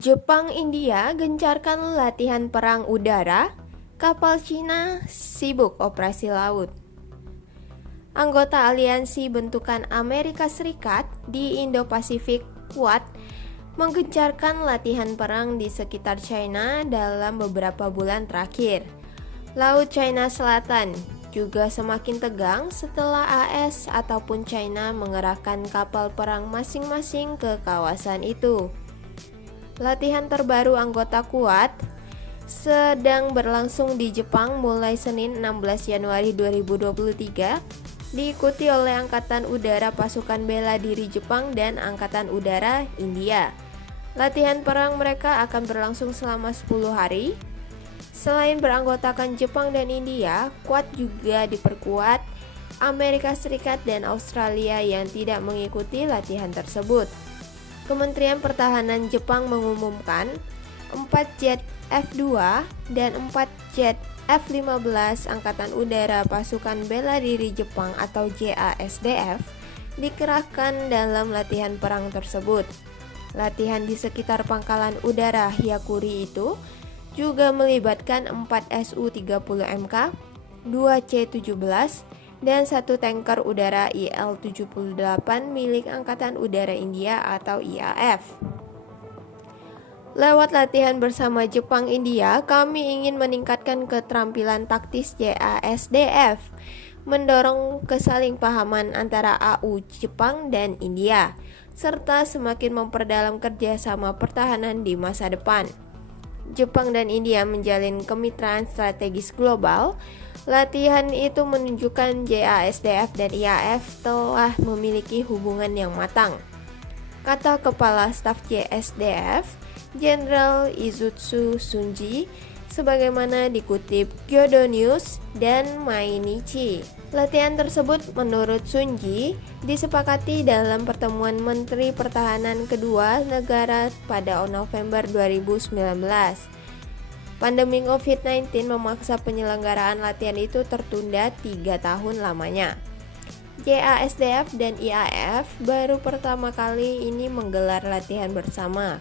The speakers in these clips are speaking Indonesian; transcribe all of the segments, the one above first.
Jepang India gencarkan latihan perang udara, kapal Cina sibuk operasi laut. Anggota aliansi bentukan Amerika Serikat di Indo-Pasifik Quad menggencarkan latihan perang di sekitar China dalam beberapa bulan terakhir. Laut China Selatan juga semakin tegang setelah AS ataupun China mengerahkan kapal perang masing-masing ke kawasan itu. Latihan terbaru anggota Quad sedang berlangsung di Jepang mulai Senin 16 Januari 2023, diikuti oleh Angkatan Udara Pasukan Bela Diri Jepang dan Angkatan Udara India. Latihan perang mereka akan berlangsung selama 10 hari. Selain beranggotakan Jepang dan India, Quad juga diperkuat Amerika Serikat dan Australia yang tidak mengikuti latihan tersebut. Kementerian Pertahanan Jepang mengumumkan 4 jet F-2 dan 4 jet F-15 Angkatan Udara Pasukan Bela Diri Jepang atau JASDF dikerahkan dalam latihan perang tersebut. Latihan di sekitar pangkalan udara Hyakuri itu juga melibatkan 4 Su-30MK, 2 C-17, dan 1 tanker udara IL-78 milik Angkatan Udara India atau IAF. Lewat latihan bersama Jepang India, kami ingin meningkatkan keterampilan taktis JASDF, mendorong kesalingpahaman antara AU Jepang dan India, serta semakin memperdalam kerjasama pertahanan di masa depan. Jepang dan India menjalin kemitraan strategis global. Latihan itu menunjukkan JASDF dan IAF telah memiliki hubungan yang matang, kata Kepala Staf JASDF, Jenderal Izutsu Sunji, sebagaimana dikutip Kyodo News dan Mainichi. Latihan tersebut menurut Sunji disepakati dalam pertemuan Menteri Pertahanan kedua negara pada November 2019. Pandemi COVID-19 memaksa penyelenggaraan latihan itu tertunda 3 tahun lamanya. JASDF dan IAF baru pertama kali ini menggelar latihan bersama.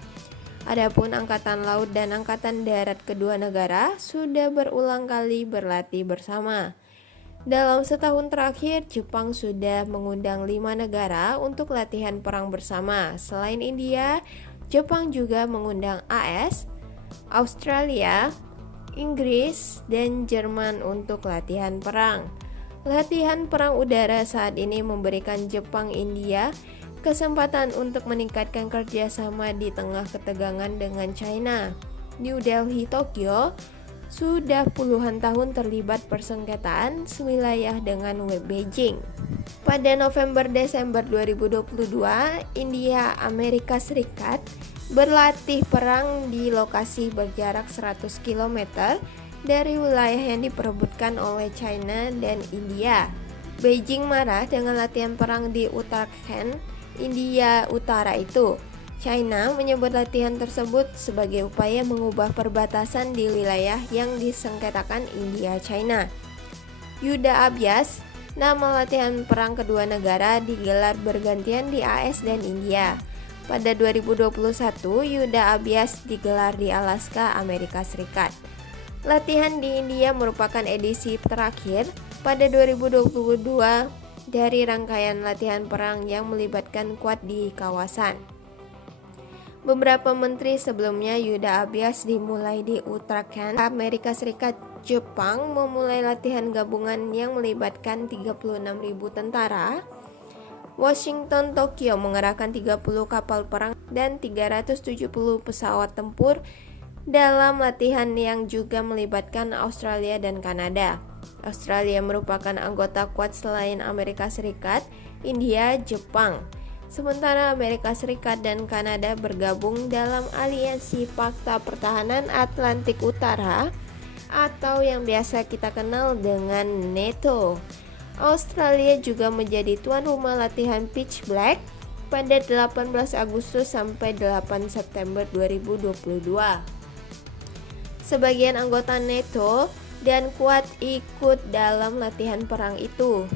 Adapun Angkatan Laut dan Angkatan Darat kedua negara sudah berulang kali berlatih bersama. Dalam setahun terakhir, Jepang sudah mengundang 5 negara untuk latihan perang bersama. Selain India, Jepang juga mengundang AS, Australia, Inggris, dan Jerman untuk latihan perang. Latihan perang udara saat ini memberikan Jepang India kesempatan untuk meningkatkan kerjasama di tengah ketegangan dengan China. New Delhi, Tokyo sudah puluhan tahun terlibat persengketaan sewilayah dengan Beijing. Pada November-Desember 2022, India Amerika Serikat berlatih perang di lokasi berjarak 100 km dari wilayah yang diperebutkan oleh China dan India. Beijing marah dengan latihan perang di Uttarakhand, India Utara itu. China menyebut latihan tersebut sebagai upaya mengubah perbatasan di wilayah yang disengketakan India-China. Yuda Abhyas, nama latihan perang kedua negara digelar bergantian di AS dan India. Pada 2021, Yuda Abhyas digelar di Alaska, Amerika Serikat. Latihan di India merupakan edisi terakhir pada 2022 dari rangkaian latihan perang yang melibatkan Quad di kawasan. Beberapa menteri sebelumnya Yuda Abhyas dimulai di Uttarakhand, Amerika Serikat. Jepang memulai latihan gabungan yang melibatkan 36.000 tentara. Washington, Tokyo mengerahkan 30 kapal perang dan 370 pesawat tempur dalam latihan yang juga melibatkan Australia dan Kanada. Australia merupakan anggota Quad selain Amerika Serikat, India, Jepang. Sementara Amerika Serikat dan Kanada bergabung dalam aliansi Pakta Pertahanan Atlantik Utara atau yang biasa kita kenal dengan NATO. Australia juga menjadi tuan rumah latihan Pitch Black pada 18 Agustus sampai 8 September 2022. Sebagian anggota NATO dan Quad ikut dalam latihan perang itu.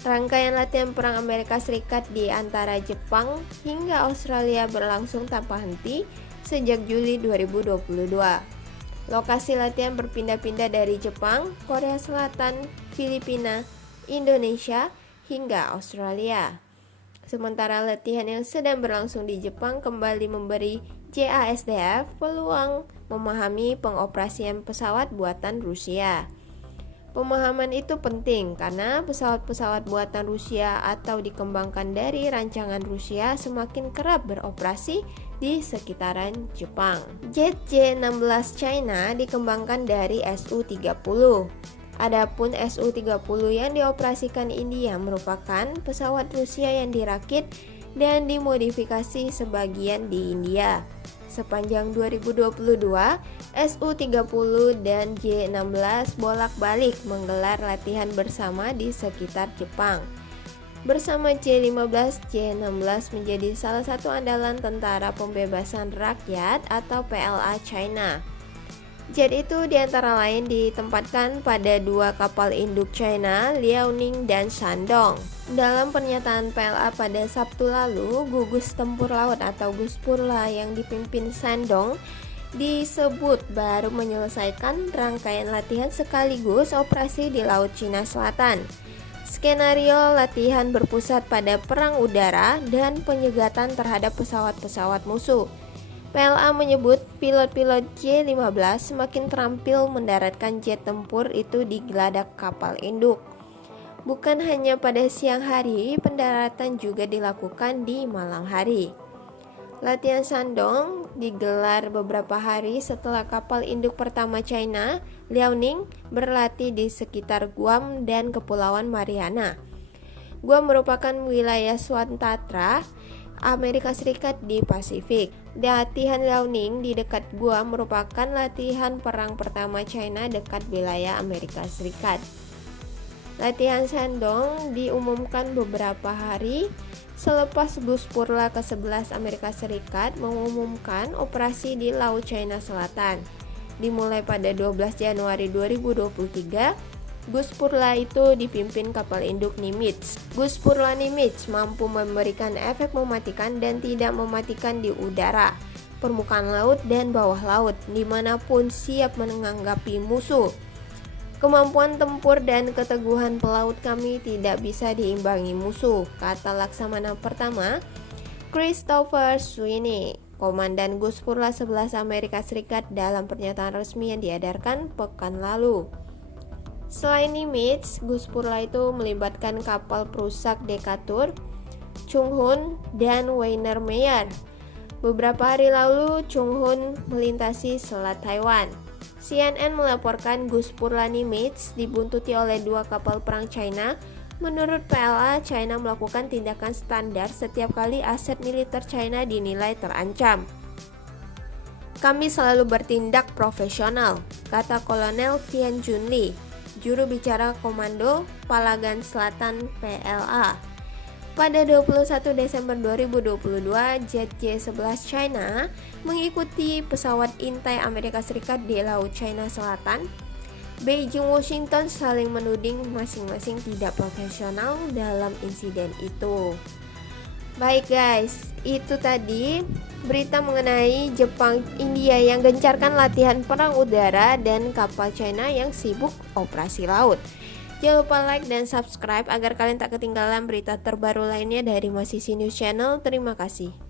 Rangkaian latihan perang Amerika Serikat di antara Jepang hingga Australia berlangsung tanpa henti sejak Juli 2022. Lokasi latihan berpindah-pindah dari Jepang, Korea Selatan, Filipina, Indonesia, hingga Australia. Sementara latihan yang sedang berlangsung di Jepang kembali memberi JASDF peluang memahami pengoperasian pesawat buatan Rusia. Pemahaman itu penting karena pesawat-pesawat buatan Rusia atau dikembangkan dari rancangan Rusia semakin kerap beroperasi di sekitaran Jepang. Jet J-16 China dikembangkan dari Su-30. Adapun Su-30 yang dioperasikan India merupakan pesawat Rusia yang dirakit dan dimodifikasi sebagian di India. Sepanjang 2022, Su-30 dan J-16 bolak-balik menggelar latihan bersama di sekitar Jepang. Bersama J-15, J-16 menjadi salah satu andalan Tentara Pembebasan Rakyat atau PLA China. Jet itu diantara lain ditempatkan pada dua kapal induk China, Liaoning dan Shandong. Dalam pernyataan PLA pada Sabtu lalu, gugus tempur laut atau Guspurla yang dipimpin Shandong disebut baru menyelesaikan rangkaian latihan sekaligus operasi di Laut Cina Selatan. Skenario latihan berpusat pada perang udara dan penyegatan terhadap pesawat-pesawat musuh. PLA menyebut pilot-pilot J-15 semakin terampil mendaratkan jet tempur itu di geladak kapal induk. Bukan hanya pada siang hari, pendaratan juga dilakukan di malam hari. Latihan Shandong digelar beberapa hari setelah kapal induk pertama China, Liaoning, berlatih di sekitar Guam dan Kepulauan Mariana. Guam merupakan wilayah swantatra Amerika Serikat di Pasifik. Latihan Liaoning di dekat Guam merupakan latihan perang pertama China dekat wilayah Amerika Serikat. Latihan Shandong diumumkan beberapa hari selepas Guspurla ke-11 Amerika Serikat mengumumkan operasi di Laut China Selatan. Dimulai pada 12 Januari 2023, Guspurla itu dipimpin kapal induk Nimitz. Guspurla Nimitz mampu memberikan efek mematikan dan tidak mematikan di udara, permukaan laut, dan bawah laut, dimanapun siap menanggapi musuh. Kemampuan tempur dan keteguhan pelaut kami tidak bisa diimbangi musuh, kata Laksamana Pertama Christopher Sweeney, Komandan Guspurla 11 Amerika Serikat dalam pernyataan resmi yang diedarkan pekan lalu. Selain Nimitz, Guspurla itu melibatkan kapal perusak Decatur, Chunghun, dan Weinermeyer. Beberapa hari lalu, Chunghun melintasi Selat Taiwan. CNN melaporkan Guspurla Nimitz dibuntuti oleh dua kapal perang China. Menurut PLA, China melakukan tindakan standar setiap kali aset militer China dinilai terancam. Kami selalu bertindak profesional, kata Kolonel Tian Junli, juru bicara Komando Palagan Selatan PLA. Pada 21 Desember 2022, jet J-11 China mengikuti pesawat intai Amerika Serikat di Laut China Selatan. Beijing Washington saling menuding masing-masing tidak profesional dalam insiden itu. Baik guys, itu tadi berita mengenai Jepang India yang gencarkan latihan perang udara dan kapal China yang sibuk operasi laut. Jangan lupa like dan subscribe agar kalian tak ketinggalan berita terbaru lainnya dari Masisi News Channel. Terima kasih.